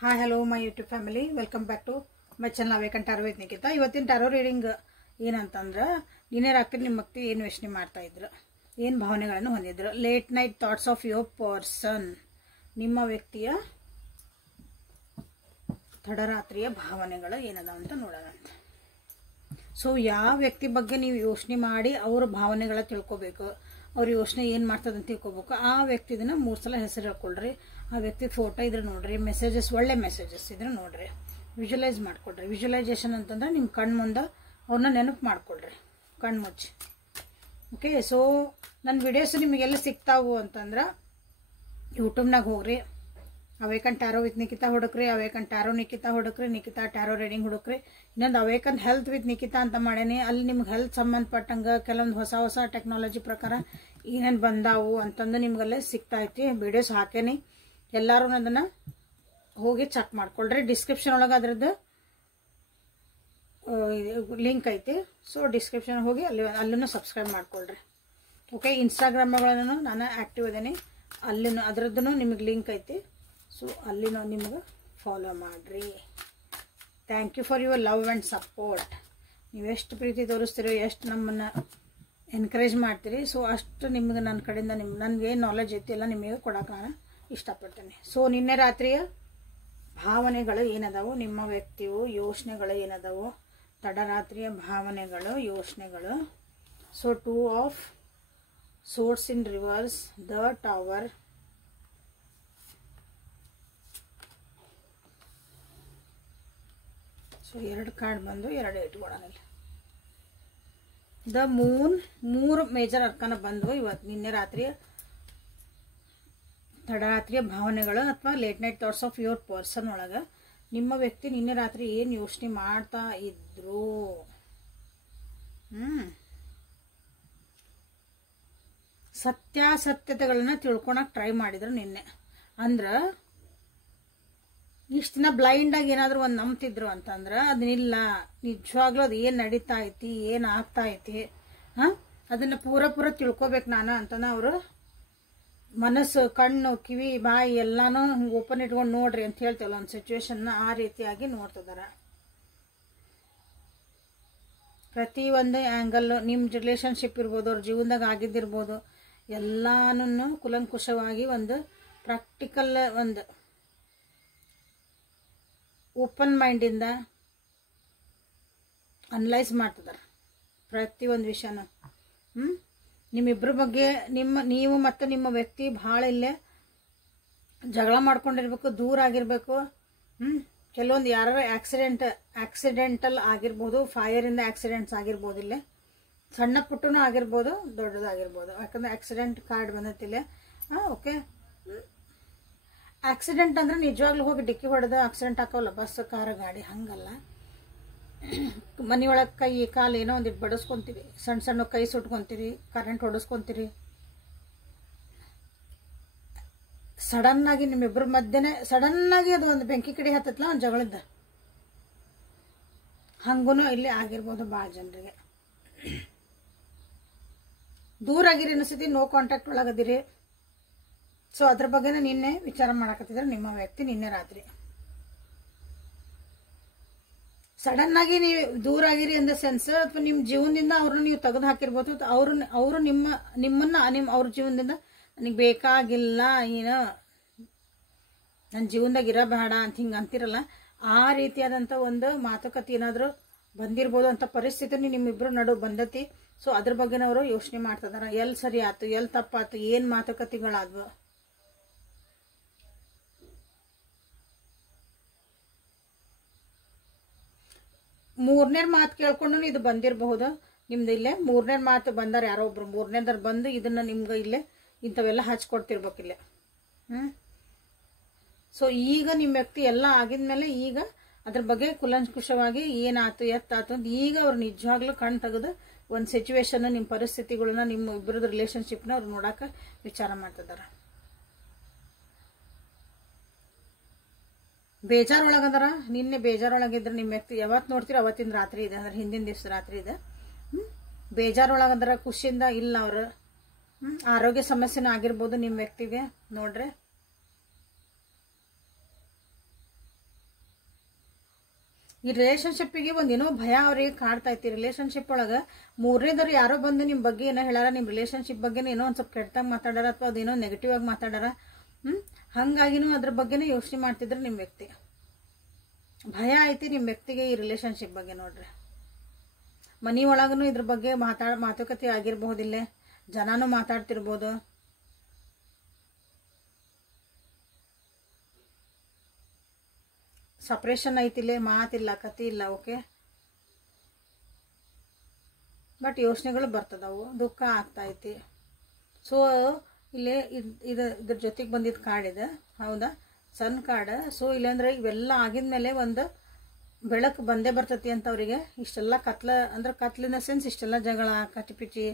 Hi hello my YouTube family, welcome back to my channel awaken tarot with Nikhita. ಇವತ್ತಿನ tarot reading ಏನಂತಂದ್ರೆ, ನಿನ್ನೆ ರಾತ್ರಿ ನಿಮ್ಮ ವ್ಯಕ್ತಿ ಏನು ಯೋಚನೆ ಮಾಡ್ತಾ ಇದ್ರು, ಏನು ಭಾವನೆಗಳನ್ನು ಹೊಂದಿದ್ರು. Late night thoughts of your person. ನಿಮ್ಮ ವ್ಯಕ್ತಿಯ ತಡರಾತ್ರಿಯ ಭಾವನೆಗಳು ಏನದಾವ ಅಂತ ನೋಡೋಣ. ಸೊ ಯಾವ ವ್ಯಕ್ತಿ ಬಗ್ಗೆ ನೀವು ಯೋಚನೆ ಮಾಡಿ ಅವ್ರ ಭಾವನೆಗಳ ತಿಳ್ಕೊಬೇಕು, ಅವ್ರ ಯೋಚನೆ ಏನು ಮಾಡ್ತದೆ ಅಂತ ತಿಳ್ಕೊಬೇಕು. ಆ ವ್ಯಕ್ತಿದನ್ನ 3 ಸಲ ಹೆಸರು ಹೇಳ್ಕೊಳ್ರಿ. ಆ ವ್ಯಕ್ತಿ ಫೋಟೋ ಇದ್ರೆ ನೋಡ್ರಿ, ಮೆಸೇಜಸ್ ಒಳ್ಳೆ ಮೆಸೇಜಸ್ ಇದ್ರೆ ನೋಡ್ರಿ, ವಿಜುವಲೈಸ್ ಮಾಡ್ಕೊಳ್ರಿ. ವಿಜುವಲೈಸೇಷನ್ ಅಂತಂದ್ರೆ ನಿಮ್ಮ ಕಣ್ಣು ಮುಂದೆ ಅವ್ರನ್ನ ನೆನಪು ಮಾಡ್ಕೊಳ್ರಿ, ಕಣ್ಣು ಮುಚ್ಚಿ. ಓಕೆ, ಸೊ ನನ್ನ ವಿಡಿಯೋಸ್ ನಿಮಗೆಲ್ಲ ಸಿಗ್ತಾವು ಅಂತಂದ್ರೆ ಯೂಟ್ಯೂಬ್ನಾಗ ಹೋಗ್ರಿ, ಅವೇಕನ್ ಟಾರೋ ವಿತ್ ನಿಖಿತಾ ಹುಡುಕ್ರಿ, ಅವೇಕನ್ ಟಾರೋ ನಿಖಿತಾ ಹುಡುಕ್ರಿ, ನಿಖಿತಾ ಟಾರೋ ರೀಡಿಂಗ್ ಹುಡುಕ್ರಿ. ಇನ್ನೊಂದು ಅವೇಕನ್ ಹೆಲ್ತ್ ವಿತ್ ನಿಖಿತಾ ಅಂತ ಮಾಡೇನಿ. ಅಲ್ಲಿ ನಿಮ್ಗೆ ಹೆಲ್ತ್ ಸಂಬಂಧಪಟ್ಟಂಗೆ ಕೆಲವೊಂದು ಹೊಸ ಟೆಕ್ನಾಲಜಿ ಪ್ರಕಾರ ಏನೇನು ಬಂದಾವು ಅಂತಂದು ನಿಮ್ಗೆಲ್ಲ ಸಿಗ್ತಾ ಐತಿ. ವಿಡಿಯೋಸ್ ಹಾಕೇನಿ, ಎಲ್ಲರೂ ಅದನ್ನು ಹೋಗಿ ಚೆಕ್ ಮಾಡ್ಕೊಳ್ರಿ. ಡಿಸ್ಕ್ರಿಪ್ಷನ್ ಒಳಗೆ ಅದ್ರದ್ದು ಲಿಂಕ್ ಐತಿ. ಸೊ ಡಿಸ್ಕ್ರಿಪ್ಷನ್ ಹೋಗಿ ಅಲ್ಲೂ ಸಬ್ಸ್ಕ್ರೈಬ್ ಮಾಡ್ಕೊಳ್ರಿ. ಓಕೆ, ಇನ್ಸ್ಟಾಗ್ರಾಮ್ಗಳನ್ನು ನಾನು ಆ್ಯಕ್ಟಿವ್ ಅದೇನಿ, ಅಲ್ಲಿನೂ ಅದ್ರದ್ದು ನಿಮಗೆ ಲಿಂಕ್ ಐತಿ. ಸೊ ಅಲ್ಲಿ ನಿಮ್ಗೆ ಫಾಲೋ ಮಾಡಿರಿ. Thank you for your love and support. ನೀವು ಎಷ್ಟು ಪ್ರೀತಿ ತೋರಿಸ್ತೀರೋ, ಎಷ್ಟು ನಮ್ಮನ್ನು ಎನ್ಕರೇಜ್ ಮಾಡ್ತೀರಿ, ಸೊ ಅಷ್ಟು ನಿಮ್ಗೆ ನನ್ನ ಕಡೆಯಿಂದ ನನಗೆ ಏನು ನಾಲೆಜ್ ಐತಿ ಎಲ್ಲ ನಿಮಗೆ ಕೊಡೋಕೆ ನಾನು ಇಷ್ಟಪಡ್ತೇನೆ. ಸೊ ನಿನ್ನೆ ರಾತ್ರಿಯ ಭಾವನೆಗಳು ಏನದಾವು, ನಿಮ್ಮ ವ್ಯಕ್ತಿಯು ಯೋಚನೆಗಳು ಏನದಾವು, ತಡರಾತ್ರಿಯ ಭಾವನೆಗಳು ಯೋಚನೆಗಳು. So 2 of swords in reverse, the tower, so 2 card ಬಂದು 2 ಇಟ್ಕೊಳ್ಳೋಣ. ದ ಮೂನ್, 3 ಮೇಜರ್ ಅರ್ಕನ ಬಂದು ಇವತ್ತು ನಿನ್ನೆ ರಾತ್ರಿಯ ತಡರಾತ್ರಿಯ ಭಾವನೆಗಳು ಅಥವಾ late night thoughts of your person ಒಳಗೆ ನಿಮ್ಮ ವ್ಯಕ್ತಿ ನಿನ್ನೆ ರಾತ್ರಿ ಏನು ಯೋಚನೆ ಮಾಡ್ತಾ ಇದ್ರು. ಸತ್ಯಾಸತ್ಯತೆಗಳನ್ನ ತಿಳ್ಕೊಳಕ್ ಟ್ರೈ ಮಾಡಿದ್ರು ನಿನ್ನೆ. ಅಂದ್ರೆ ಇಷ್ಟು ದಿನ ಬ್ಲೈಂಡಾಗಿ ಏನಾದರೂ ಒಂದು ನಂಬ್ತಿದ್ರು ಅಂತಂದ್ರೆ ಅದನ್ನಿಲ್ಲ, ನಿಜವಾಗ್ಲೂ ಅದು ಏನು ನಡೀತಾ ಐತಿ, ಏನು ಆಗ್ತಾ ಐತಿ, ಅದನ್ನು ಪೂರ ತಿಳ್ಕೊಬೇಕು ನಾನು ಅಂತಂದ್ರೆ ಅವರು ಮನಸ್ಸು, ಕಣ್ಣು, ಕಿವಿ, ಬಾಯಿ ಎಲ್ಲಾನು ಹಿಂಗೆ ಓಪನ್ ಇಟ್ಕೊಂಡು ನೋಡ್ರಿ ಅಂತ ಹೇಳ್ತೇವಲ್ಲ ಒಂದು ಸಿಚುವೇಶನ್ನ, ಆ ರೀತಿಯಾಗಿ ನೋಡ್ತಿದ್ದಾರೆ. ಪ್ರತಿಯೊಂದು ಆ್ಯಂಗಲ್ಲು ನಿಮ್ಮ ರಿಲೇಷನ್ಶಿಪ್ ಇರ್ಬೋದು, ಅವ್ರ ಜೀವನದಾಗ ಆಗಿದ್ದಿರ್ಬೋದು, ಎಲ್ಲಾನು ಕುಲಂಕುಷವಾಗಿ ಒಂದು ಪ್ರಾಕ್ಟಿಕಲ್ ಒಂದು ಓಪನ್ ಮೈಂಡಿಂದ ಅನಲೈಸ್ ಮಾಡ್ತಿದ್ದಾರೆ ಪ್ರತಿಯೊಂದು ವಿಷಯನ. ನಿಮ್ಮಿಬ್ಬರ ಬಗ್ಗೆ ನೀವು ಮತ್ತು ನಿಮ್ಮ ವ್ಯಕ್ತಿ ಭಾಳ ಇಲ್ಲೇ ಜಗಳ ಮಾಡ್ಕೊಂಡಿರ್ಬೇಕು, ದೂರ ಆಗಿರ್ಬೇಕು. ಕೆಲವೊಂದು ಯಾರು ಆಕ್ಸಿಡೆಂಟಲ್ ಆಗಿರ್ಬೋದು, ಫೈರಿಂದ ಆಕ್ಸಿಡೆಂಟ್ಸ್ ಆಗಿರ್ಬೋದು, ಇಲ್ಲೇ ಸಣ್ಣ ಪುಟ್ಟನೂ ಆಗಿರ್ಬೋದು, ದೊಡ್ಡದಾಗಿರ್ಬೋದು. ಯಾಕಂದ್ರೆ ಆಕ್ಸಿಡೆಂಟ್ ಕಾರ್ಡ್ ಬಂದೈತಿಲ್ಲ. ಓಕೆ, ಆಕ್ಸಿಡೆಂಟ್ ಅಂದ್ರೆ ನಿಜವಾಗ್ಲೂ ಹೋಗಿ ಡಿಕ್ಕಿ ಹೊಡೆದು ಆಕ್ಸಿಡೆಂಟ್ ಹಾಕೋಲ್ಲ, ಬಸ್, ಕಾರ, ಗಾಡಿ, ಹಂಗಲ್ಲ. ಮನೆಯೊಳಗೆ ಕೈ ಕಾಲು ಏನೋ ಒಂದಿಟ್ಟು ಬಡಿಸ್ಕೊಂತೀರಿ, ಸಣ್ಣ ಕೈ ಸುಟ್ಕೊಂತೀರಿ, ಕರೆಂಟ್ ಹೊಡಿಸ್ಕೊಂತೀರಿ. ಸಡನ್ನಾಗಿ ನಿಮ್ಮಿಬ್ಬರ ಮಧ್ಯೆ ಸಡನ್ನಾಗಿ ಅದು ಒಂದು ಬೆಂಕಿ ಕಿಡಿ ಹತ್ತತ್ಲ ಒಂದು ಜಗಳದ, ಹಂಗೂ ಇಲ್ಲಿ ಆಗಿರ್ಬೋದು ಭಾಳ ಜನರಿಗೆ. ದೂರ ಆಗಿರಿ ಅನಿಸ್ತೈತಿ, ನೋ ಕಾಂಟ್ಯಾಕ್ಟ್ ಒಳಗದಿರಿ. ಸೊ ಅದ್ರ ಬಗ್ಗೆನೇ ನಿನ್ನೆ ವಿಚಾರ ಮಾಡಕತ್ತಿದ್ರೆ ನಿಮ್ಮ ವ್ಯಕ್ತಿ ನಿನ್ನೆ ರಾತ್ರಿ. ಸಡನ್ ಆಗಿ ನೀವು ದೂರ ಆಗಿರಿ ಅಂದ ಸೆನ್ಸ್, ಅಥವಾ ನಿಮ್ಮ ಜೀವನದಿಂದ ಅವ್ರನ್ನ ನೀವು ತೆಗೆದು ಹಾಕಿರ್ಬೋದು, ಅವರು ನಿಮ್ಮನ್ನ ಅವ್ರ ಜೀವನದಿಂದ ನನಗೆ ಬೇಕಾಗಿಲ್ಲ, ಏನು ನನ್ನ ಜೀವನದಾಗ ಇರಬೇಡ ಅಂತ ಹಿಂಗೆ ಅಂತಿರಲ್ಲ, ಆ ರೀತಿಯಾದಂಥ ಒಂದು ಮಾತುಕತೆ ಏನಾದರೂ ಬಂದಿರ್ಬೋದು ಅಂತ ಪರಿಸ್ಥಿತಿ ನಿಮ್ಮಿಬ್ರು ನಡು ಬಂದತಿ. ಸೊ ಅದ್ರ ಬಗ್ಗೆನ ಅವರು ಯೋಚನೆ ಮಾಡ್ತಿದಾರ, ಎಲ್ಲಿ ಸರಿ ಆಯ್ತು, ಎಲ್ಲಿ ತಪ್ಪಾಯ್ತು, ಏನು ಮಾತುಕತೆಗಳಾದ್ವು. ಮೂರನೇ ಮಾತು ಕೇಳ್ಕೊಂಡು ಇದು ಬಂದಿರಬಹುದು ನಿಮ್ದು. ಇಲ್ಲೇ 3ನೇ ಮಾತು ಬಂದಾರ, ಯಾರೋ ಒಬ್ರು 3ನೇದಾರು ಬಂದು ಇದನ್ನ ನಿಮ್ಗೆ ಇಲ್ಲೇ ಇಂಥವೆಲ್ಲ ಹಚ್ಕೊಡ್ತಿರ್ಬೇಕಿಲ್ಲೇ. ಸೊ ಈಗ ನಿಮ್ಮ ವ್ಯಕ್ತಿ ಎಲ್ಲ ಆಗಿದ್ಮೇಲೆ ಈಗ ಅದ್ರ ಬಗ್ಗೆ ಕುಲಂಕುಷವಾಗಿ ಏನಾಯ್ತು ಎತ್ತಾಯ್ತು ಅಂತ ಈಗ ಅವ್ರು ನಿಜವಾಗ್ಲೂ ಕಣ್ ತೆಗೆದು ಒಂದು ಸಿಚುವೇಶನ್, ನಿಮ್ಮ ಪರಿಸ್ಥಿತಿಗಳನ್ನ, ನಿಮ್ಮ ಇಬ್ಬರದ್ದು ರಿಲೇಶನ್ಶಿಪ್ನ ಅವ್ರು ನೋಡಾಕ ವಿಚಾರ ಮಾಡ್ತಿದಾರ. ಬೇಜಾರೊಳಗದಾರ, ನಿನ್ನೆ ಬೇಜಾರೊಳಗಿದ್ರೆ ನಿಮ್ಮ ವ್ಯಕ್ತಿ. ಯಾವತ್ತು ನೋಡ್ತೀರ ಅವತ್ತಿನ ರಾತ್ರಿ ಇದೆ, ಅಂದ್ರೆ ಹಿಂದಿನ ದಿವಸ ರಾತ್ರಿ ಇದೆ. ಬೇಜಾರೊಳಗದಾರ, ಖುಷಿಯಿಂದ ಇಲ್ಲ ಅವರು. ಆರೋಗ್ಯ ಸಮಸ್ಯೆನೂ ಆಗಿರ್ಬೋದು ನಿಮ್ಮ ವ್ಯಕ್ತಿಗೆ. ನೋಡ್ರಿ ಈ ರಿಲೇಶನ್ಶಿಪ್ಪಿಗೆ ಒಂದೇನೋ ಭಯ ಅವ್ರಿಗೆ ಕಾಡ್ತಾ ಐತಿ. ರಿಲೇಶನ್ಶಿಪ್ ಒಳಗೆ ಮೂರನೇದವ್ರು ಯಾರೋ ಬಂದು ನಿಮ್ಮ ಬಗ್ಗೆ ಏನೋ ಹೇಳಾರ, ನಿಮ್ಮ ರಿಲೇಶನ್ಶಿಪ್ ಬಗ್ಗೆ ಏನೋ ಒಂದು ಸ್ವಲ್ಪ ಕೆಟ್ಟದಾಗ ಮಾತಾಡಾರ ಅಥವಾ ಅದೇನೋ ನೆಗೆಟಿವ್ ಆಗಿ ಮಾತಾಡಾರ. ಹಾಗಾಗಿನೂ ಅದ್ರ ಬಗ್ಗೆನೇ ಯೋಚನೆ ಮಾಡ್ತಿದ್ರೆ ನಿಮ್ಮ ವ್ಯಕ್ತಿ. ಭಯ ಐತಿ ನಿಮ್ಮ ವ್ಯಕ್ತಿಗೆ ಈ ರಿಲೇಶನ್ಶಿಪ್ ಬಗ್ಗೆ. ನೋಡ್ರಿ, ಮನೆ ಒಳಗೂ ಇದ್ರ ಬಗ್ಗೆ ಮಾತುಕತೆ ಆಗಿರಬಹುದಿಲ್ಲ, ಜನನೂ ಮಾತಾಡ್ತಿರ್ಬೋದು. ಸಪ್ರೇಷನ್ ಐತಿಲ್ಲ, ಮಾತಿಲ್ಲ, ಕತಿ ಇಲ್ಲ. ಓಕೆ, ಬಟ್ ಯೋಚನೆಗಳು ಬರ್ತದವು, ದುಃಖ ಆಗ್ತಾ ಐತಿ. ಸೊ ಇಲ್ಲೇ ಇದ್ರ ಜೊತೆಗೆ ಬಂದಿದ್ದು ಕಾರ್ಡ್ ಇದೆ, ಹೌದಾ, ಸಣ್ಣ ಕಾರ್ಡ್. ಸೊ ಇಲ್ಲಾಂದ್ರೆ ಇವೆಲ್ಲ ಆಗಿದ್ಮೇಲೆ ಒಂದು ಬೆಳಕು ಬಂದೇ ಬರ್ತೈತಿ ಅಂತ ಅವರಿಗೆ. ಇಷ್ಟೆಲ್ಲ ಅಂದ್ರೆ ಕತ್ಲಿನ ಸೆನ್ಸ್ ಇಷ್ಟೆಲ್ಲ ಜಗಳ, ಕಟಿಪಿಚಿ,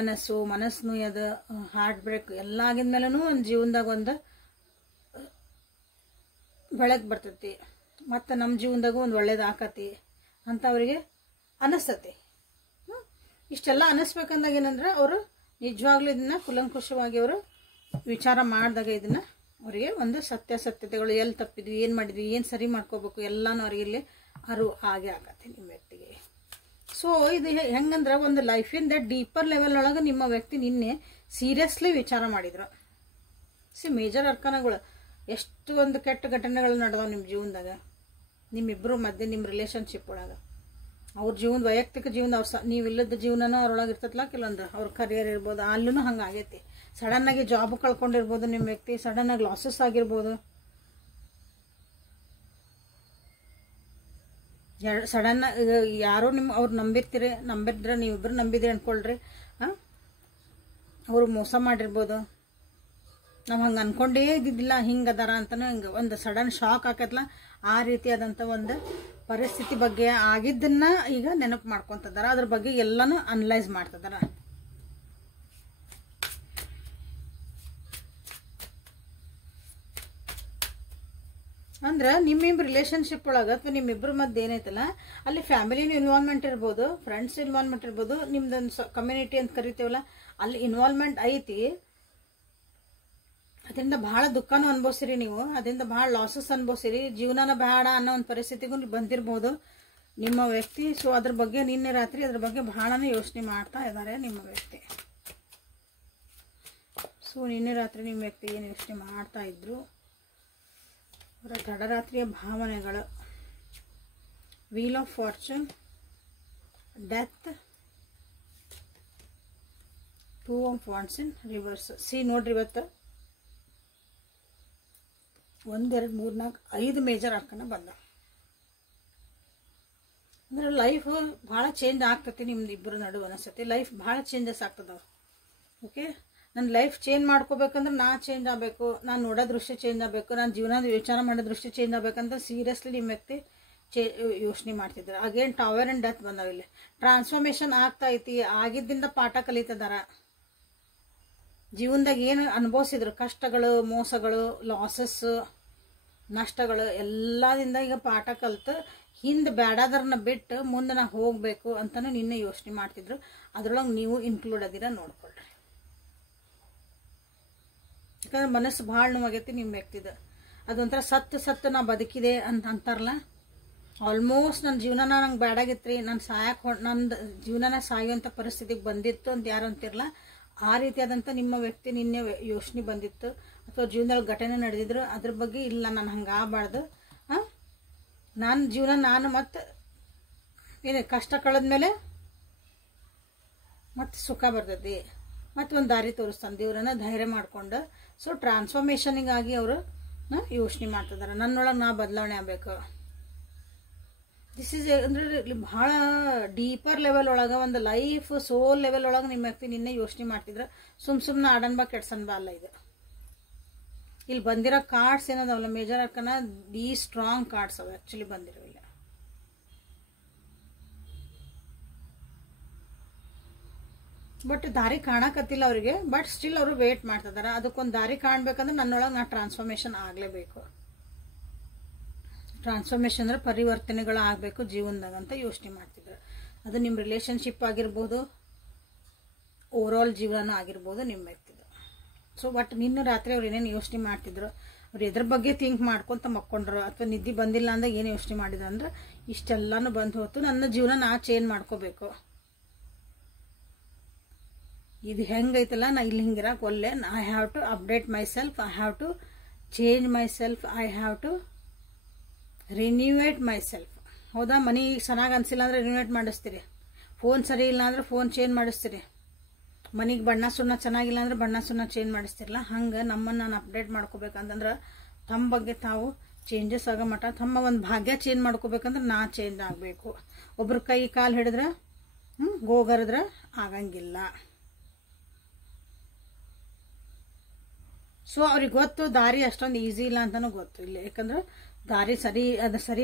ಮನಸ್ಸು ನೋಯದು, ಹಾರ್ಟ್ ಬ್ರೇಕ್ ಎಲ್ಲ ಆಗಿದ್ಮೇಲೂ ಒಂದು ಜೀವನದಾಗ ಒಂದು ಬೆಳಕು ಬರ್ತೈತಿ. ಮತ್ತು ನಮ್ಮ ಜೀವನದಾಗೂ ಒಂದು ಒಳ್ಳೇದು ಆಕತಿ ಅಂತ ಅವರಿಗೆ ಅನ್ನಿಸ್ತತಿ. ಇಷ್ಟೆಲ್ಲ ಅನ್ನಿಸ್ಬೇಕಂದಾಗ ಏನಂದ್ರೆ ಅವರು ನಿಜವಾಗ್ಲೂ ಇದನ್ನ ಕುಲಂಕುಷವಾಗಿ ಅವರು ವಿಚಾರ ಮಾಡಿದಾಗ ಇದನ್ನ ಅವರಿಗೆ ಒಂದು ಸತ್ಯಾಸತ್ಯತೆಗಳು, ಎಲ್ಲಿ ತಪ್ಪಿದ್ವಿ, ಏನು ಮಾಡಿದ್ವಿ, ಏನು ಸರಿ ಮಾಡ್ಕೋಬೇಕು ಎಲ್ಲನೂ ಅವ್ರಿಗೆ ಇಲ್ಲಿ ಆಗೇ ಆಗತ್ತೆ ನಿಮ್ಮ ವ್ಯಕ್ತಿಗೆ. ಸೊ ಇದು ಹೆಂಗಂದ್ರೆ ಒಂದು ಲೈಫಿಂದ ಡೀಪರ್ ಲೆವೆಲ್ ಒಳಗೆ ನಿಮ್ಮ ವ್ಯಕ್ತಿ ನಿನ್ನೆ ಸೀರಿಯಸ್ಲಿ ವಿಚಾರ ಮಾಡಿದ್ರು. ಮೇಜರ್ ಅರ್ಕಾನಗಳು ಎಷ್ಟು ಒಂದು ಕೆಟ್ಟ ಘಟನೆಗಳು ನಡೆದವು ನಿಮ್ಮ ಜೀವನದಾಗ, ನಿಮ್ಮಿಬ್ಬರು ಮಧ್ಯೆ, ನಿಮ್ಮ ರಿಲೇಶನ್ಶಿಪ್ ಒಳಗೆ. ಅವ್ರ ಜೀವನ, ವೈಯಕ್ತಿಕ ಜೀವನ, ನೀವಿಲ್ಲದ ಜೀವನನೂ ಅವ್ರೊಳಗೆ ಇರ್ತೈತಲ್ಲ ಕೆಲವೊಂದು. ಅವ್ರ ಕರಿಯರ್ ಇರ್ಬೋದು, ಅಲ್ಲೂ ಹಂಗೆ ಆಗೈತಿ. ಸಡನ್ನಾಗಿ ಜಾಬ್ ಕಳ್ಕೊಂಡಿರ್ಬೋದು ನಿಮ್ಮ ವ್ಯಕ್ತಿ, ಸಡನ್ನಾಗಿ ಲಾಸಸ್ ಆಗಿರ್ಬೋದು, ಸಡನ್ ಯಾರೋ ಅವ್ರು ನಂಬಿದ್ರೆ ನೀವಿಬ್ಬರು ನಂಬಿದ್ರಿ ಅನ್ಕೊಳ್ರಿ, ಅವರು ಮೋಸ ಮಾಡಿರ್ಬೋದು. ನಾವು ಹಂಗೆ ಅನ್ಕೊಂಡೇ ಇದ್ದಿದ್ದಿಲ್ಲ ಹಿಂಗೆ ಅದಾರ ಅಂತನೂ ಹಿಂಗೆ ಒಂದು ಸಡನ್ ಶಾಕ್ ಆಕತ್ಲ. ಆ ರೀತಿಯಾದಂಥ ಒಂದು ಪರಿಸ್ಥಿತಿ ಬಗ್ಗೆ ಆಗಿದ್ದನ್ನ ಈಗ ನೆನಪು ಮಾಡ್ಕೊತಿದಾರ, ಅದ್ರ ಬಗ್ಗೆ ಎಲ್ಲನೂ ಅನಲೈಸ್ ಮಾಡ್ತಿದಾರ. ಅಂದ್ರೆ ನಿಮ್ಮಿಬ್ಬರು ರಿಲೇಶನ್ಶಿಪ್ ಒಳಗೆ ಅಥವಾ ನಿಮ್ಮಿಬ್ಬರ ಮಧ್ಯೆ ಏನೈತಲ್ಲ ಅಲ್ಲಿ ಫ್ಯಾಮಿಲಿನೂ ಇನ್ವಾಲ್ವ್ಮೆಂಟ್ ಇರ್ಬೋದು, ಫ್ರೆಂಡ್ಸ್ ಇನ್ವಾಲ್ವ್ಮೆಂಟ್ ಇರ್ಬೋದು, ನಿಮ್ದೊಂದು ಕಮ್ಯುನಿಟಿ ಅಂತ ಕರಿತೀವಲ್ಲ ಅಲ್ಲಿ ಇನ್ವಾಲ್ವ್ಮೆಂಟ್ ಐತಿ. ಅದರಿಂದ ಬಹಳ ದುಃಖನೂ ಅನುಭವಿಸಿರಿ ನೀವು, ಅದರಿಂದ ಬಹಳ ಲಾಸಸ್ ಅನುಭವಿಸಿರಿ, ಜೀವನನ ಬೇಡ ಅನ್ನೋ ಒಂದು ಪರಿಸ್ಥಿತಿಗೂ ಬಂದಿರ್ಬೋದು ನಿಮ್ಮ ವ್ಯಕ್ತಿ. ಸೊ ಅದ್ರ ಬಗ್ಗೆ ನಿನ್ನೆ ರಾತ್ರಿ ಅದ್ರ ಬಗ್ಗೆ ಬಹಳನೇ ಯೋಚನೆ ಮಾಡ್ತಾ ಇದ್ದಾರೆ ನಿಮ್ಮ ವ್ಯಕ್ತಿ. ಸೊ ನಿನ್ನೆ ರಾತ್ರಿ ನಿಮ್ಮ ವ್ಯಕ್ತಿ ಏನು ಯೋಚನೆ ಮಾಡ್ತಾ ಇದ್ರು, ಅವರ ತಡರಾತ್ರಿಯ ಭಾವನೆಗಳು, wheel of fortune, death, two of wands in reverse. ನೋಡ್ರಿ ಇವತ್ತು 1 2 3 4 5 ಮೇಜರ್ ಆರ್ಕನ ಬಂದ. ಅಂದ್ರೆ ಲೈಫ್ ಭಾಳ ಚೇಂಜ್ ಆಗ್ತತಿ ನಿಮ್ದು ಇಬ್ಬರು ನಡುವೆ. ಅನಿಸ್ತತಿ ಲೈಫ್ ಭಾಳ ಚೇಂಜಸ್ ಆಗ್ತದವ. ಓಕೆ, ನನ್ನ ಲೈಫ್ ಚೇಂಜ್ ಮಾಡ್ಕೋಬೇಕಂದ್ರೆ ನಾ ಚೇಂಜ್ ಆಗಬೇಕು, ನಾನು ನೋಡೋ ದೃಷ್ಟಿ ಚೇಂಜ್ ಆಗಬೇಕು, ನಾನು ಜೀವನದ ವಿಚಾರ ಮಾಡೋ ದೃಷ್ಟಿ ಚೇಂಜ್ ಆಗಬೇಕಂತ ಸೀರಿಯಸ್ಲಿ ನಿಮ್ಮ ವ್ಯಕ್ತಿ ಯೋಚನೆ ಮಾಡ್ತಿದ್ದಾರೆ. ಅಗೇನ್ ಟವರ್ ಅಂಡ್ ಡೆತ್ ಬಂದಾವ. ಇಲ್ಲಿ ಟ್ರಾನ್ಸ್ಫಾರ್ಮೇಶನ್ ಆಗ್ತಾ ಐತಿ, ಆಗಿದ್ದಿಂದ ಪಾಠ ಕಲಿತಿದಾರ. ಜೀವನದಾಗ ಏನು ಅನುಭವಿಸಿದ್ರು, ಕಷ್ಟಗಳು, ಮೋಸಗಳು, ಲಾಸಸ್, ನಷ್ಟಗಳು ಎಲ್ಲದಿಂದ ಈಗ ಪಾಠ ಕಲಿತು ಹಿಂದೆ ಬೇಡಾದ್ರನ್ನ ಬಿಟ್ಟು ಮುಂದೆ ನಾ ಹೋಗಬೇಕು ಅಂತಲೂ ನಿನ್ನೆ ಯೋಚನೆ ಮಾಡ್ತಿದ್ರು. ಅದ್ರೊಳಗೆ ನೀವು ಇನ್ಕ್ಲೂಡ್ ಅದೀರ, ನೋಡ್ಕೊಳ್ರಿ. ಯಾಕಂದ್ರೆ ಮನಸ್ಸು ಭಾಳ ನೋವಾಗೈತಿ ನಿಮ್ಮ ವ್ಯಕ್ತಿದ. ಅದೊಂಥರ ಸತ್ತು ನಾ ಬದುಕಿದೆ ಅಂತಾರಲ್ಲ, ಆಲ್ಮೋಸ್ಟ್ ನನ್ನ ಜೀವನ ನಂಗೆ ಬೇಡಾಗಿತ್ರಿ, ನಂದು ಜೀವನನ ಸಾಯುವಂಥ ಪರಿಸ್ಥಿತಿಗೆ ಬಂದಿತ್ತು ಅಂತ ಯಾರು ಅಂತಿರಲ್ಲ, ಆ ರೀತಿಯಾದಂಥ ನಿಮ್ಮ ವ್ಯಕ್ತಿ ನಿನ್ನೆ ಯೋಚನೆ ಬಂದಿತ್ತು ಅಥವಾ ಜೀವನದಲ್ಲಿ ಘಟನೆ ನಡೆದಿದ್ರು. ಅದ್ರ ಬಗ್ಗೆ ಇಲ್ಲ, ನಾನು ಹಂಗೆ ಆಗಬಾರ್ದು, ನನ್ನ ಜೀವನ ನಾನು ಮತ್ತು ಏನು ಕಷ್ಟ ಕಳೆದ್ಮೇಲೆ ಮತ್ತು ಸುಖ ಬರ್ತೈತಿ, ಮತ್ತು ಒಂದು ದಾರಿ ತೋರಿಸ್ತಾನೆ ದೇವ್ರನ್ನ ಧೈರ್ಯ ಮಾಡ್ಕೊಂಡು. ಸೊ ಟ್ರಾನ್ಸ್ಫಾರ್ಮೇಷನಿಗಾಗಿ ಅವರು ಯೋಚನೆ ಮಾಡ್ತಿದ್ದಾರೆ, ನನ್ನೊಳಗೆ ನಾ ಬದಲಾವಣೆ ಆಗಬೇಕು. ದಿಸ್ ಈಸ್ ಅಂದ್ರೆ ಭಾಳ ಡೀಪರ್ ಲೆವೆಲ್ ಒಳಗೆ ಒಂದು ಲೈಫ್ ಸೋಲ್ ಲೆವೆಲ್ ಒಳಗೆ ನಿಮ್ಮ ವ್ಯಕ್ತಿ ನಿನ್ನೆ ಯೋಚನೆ ಮಾಡ್ತಿದ್ರು. ಸುಮ್ಮನೆ ಆಡನ್ ಬಾ ಕೆಡ್ಸನ್ ಬಾ ಅಲ್ಲ ಇದು. ಇಲ್ಲಿ ಬಂದಿರೋ ಕಾರ್ಡ್ಸ್ ಏನದಾವಲ್ಲ major arcana, the strong cards ಅವ ಆಕ್ಚುಲಿ ಬಂದಿರೋ ಇಲ್ಲ. ಬಟ್ ದಾರಿ ಕಾಣಕತ್ತಿಲ್ಲ ಅವರಿಗೆ, ಬಟ್ ಸ್ಟಿಲ್ ಅವರು ವೇಟ್ ಮಾಡ್ತಿದಾರ. ಅದಕ್ಕೊಂದು ದಾರಿ ಕಾಣ್ಬೇಕಂದ್ರೆ ನನ್ನೊಳಗೆ ನಾ ಟ್ರಾನ್ಸ್ಫಾರ್ಮೇಶನ್ ಆಗಲೇಬೇಕು. ಟ್ರಾನ್ಸ್ಫಾರ್ಮೇಶನ್ ಅಂದ್ರೆ ಪರಿವರ್ತನೆಗಳು ಆಗಬೇಕು ಜೀವನದಾಗ ಅಂತ ಯೋಚನೆ ಮಾಡ್ತಿದ್ರು. ಅದು ನಿಮ್ಮ ರಿಲೇಶನ್ಶಿಪ್ ಆಗಿರ್ಬೋದು, ಓವರ್ ಆಲ್ ಜೀವನ ಆಗಿರ್ಬೋದು ನಿಮ್ಮ ವ್ಯಕ್ತಿದು. ಸೊ ಬಟ್ ನಿನ್ನೆ ರಾತ್ರಿ ಅವ್ರು ಏನೇನು ಯೋಚನೆ ಮಾಡ್ತಿದ್ರು ಅವ್ರು ಎದ್ರ ಬಗ್ಗೆ ಥಿಂಕ್ ಮಾಡ್ಕೊತ ಮಕ್ಕೊಂಡ್ರು ಅಥವಾ ನಿದ್ದೆ ಬಂದಿಲ್ಲ ಅಂದಾಗ ಏನು ಯೋಚನೆ ಮಾಡಿದ್ರು ಅಂದ್ರೆ ಇಷ್ಟೆಲ್ಲನೂ ಬಂದು ಹೋಯ್ತು, ನನ್ನ ಜೀವನ ನಾ ಚೇಂಜ್ ಮಾಡ್ಕೋಬೇಕು. ಇದು ಹೆಂಗೈತಲ್ಲ, ನಾ ಇಲ್ಲಿ ಹಿಂಗಿರಕ್ಕೆ ಒಲ್ಲೆ, I have to update myself, I have to change myself, I have to renovate myself. ಹೌದಾ? ಮನೆ ಈಗ ಚೆನ್ನಾಗಿ ಅನಿಸಿಲ್ಲ ಅಂದರೆ ರಿನ್ಯೂವೇಟ್ ಮಾಡಿಸ್ತೀರಿ, ಫೋನ್ ಸರಿ ಇಲ್ಲ ಅಂದರೆ ಫೋನ್ ಚೇಂಜ್ ಮಾಡಿಸ್ತೀರಿ, ಮನೆಗೆ ಬಣ್ಣ ಸುಣ್ಣ ಚೆನ್ನಾಗಿಲ್ಲ ಅಂದ್ರೆ ಬಣ್ಣ ಸುಣ್ಣ ಚೇಂಜ್ ಮಾಡಿಸ್ತಿರಲ್ಲ, ಹಂಗೆ ನಮ್ಮನ್ನು ನಾನು ಅಪ್ಡೇಟ್ ಮಾಡ್ಕೋಬೇಕಂತಂದ್ರೆ ತಮ್ಮ ಬಗ್ಗೆ ತಾವು ಚೇಂಜಸ್ ಆಗೋ ಮಟ್ಟ ತಮ್ಮ ಒಂದು ಭಾಗ್ಯ ಚೇಂಜ್ ಮಾಡ್ಕೋಬೇಕಂದ್ರೆ ನಾ ಚೇಂಜ್ ಆಗಬೇಕು. ಒಬ್ರ ಕೈ ಕಾಲು ಹಿಡಿದ್ರೆ ಗೋಗರಿದ್ರೆ ಆಗಂಗಿಲ್ಲ. ಸೊ ಅವ್ರಿಗೆ ಗೊತ್ತು ದಾರಿ ಅಷ್ಟೊಂದು ಈಸಿ ಇಲ್ಲ ಅಂತಲೂ ಗೊತ್ತು ಇಲ್ಲಿ, ಯಾಕಂದ್ರೆ ದಾರಿ ಸರಿ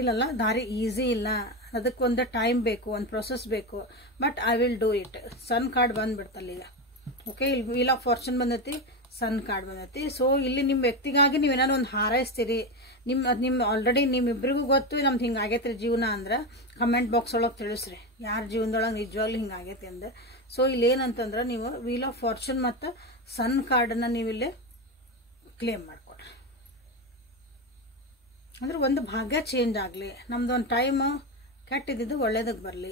ಇಲ್ಲಲ್ಲ, ದಾರಿ ಈಸಿ ಇಲ್ಲ, ಅದಕ್ಕೊಂದು ಟೈಮ್ ಬೇಕು, ಒಂದು ಪ್ರೊಸೆಸ್ ಬೇಕು. But I will do it. Sun card ಬಂದ್ಬಿಡ್ತಲ್ಲ ಈಗ. ಓಕೆ, ಇಲ್ಲಿ ವೀಲ್ ಆಫ್ ಫಾರ್ಚೂನ್ ಬಂದೈತಿ, ಸನ್ ಕಾರ್ಡ್ ಬಂದೈತಿ. ಸೊ ಇಲ್ಲಿ ನಿಮ್ಮ ವ್ಯಕ್ತಿಗಾಗಿ ನೀವೇನಾದ್ರು ಒಂದು ಹಾರೈಸ್ತೀರಿ, ನಿಮ್ಮ ಆಲ್ರೆಡಿ ನಿಮ್ಮಿಬ್ಬರಿಗೂ ಗೊತ್ತು ನಮ್ದು ಹಿಂಗೆ ಆಗೈತ್ರಿ ಜೀವನ ಅಂದ್ರೆ ಕಮೆಂಟ್ ಬಾಕ್ಸ್ ಒಳಗೆ ತಿಳಿಸ್ರಿ ಯಾರ ಜೀವನದೊಳಗೆ ನಿಜವಾಗ್ಲೂ ಹಿಂಗೆ ಆಗೈತಿ ಅಂದ್ರೆ. ಸೊ ಇಲ್ಲಿ ಏನಂತಂದ್ರೆ ನೀವು ವೀಲ್ ಆಫ್ ಫಾರ್ಚೂನ್ ಮತ್ತು ಸನ್ ಕಾರ್ಡನ್ನು ನೀವಿಲ್ಲಿ ಕ್ಲೇಮ್ ಮಾಡ್ಕೊಡ್ರಿ. ಅಂದ್ರೆ ಒಂದು ಭಾಗ್ಯ ಚೇಂಜ್ ಆಗಲಿ, ನಮ್ದು ಒಂದು ಟೈಮ್ ಕೆಟ್ಟಿದ್ದು ಒಳ್ಳೇದಕ್ಕೆ ಬರಲಿ.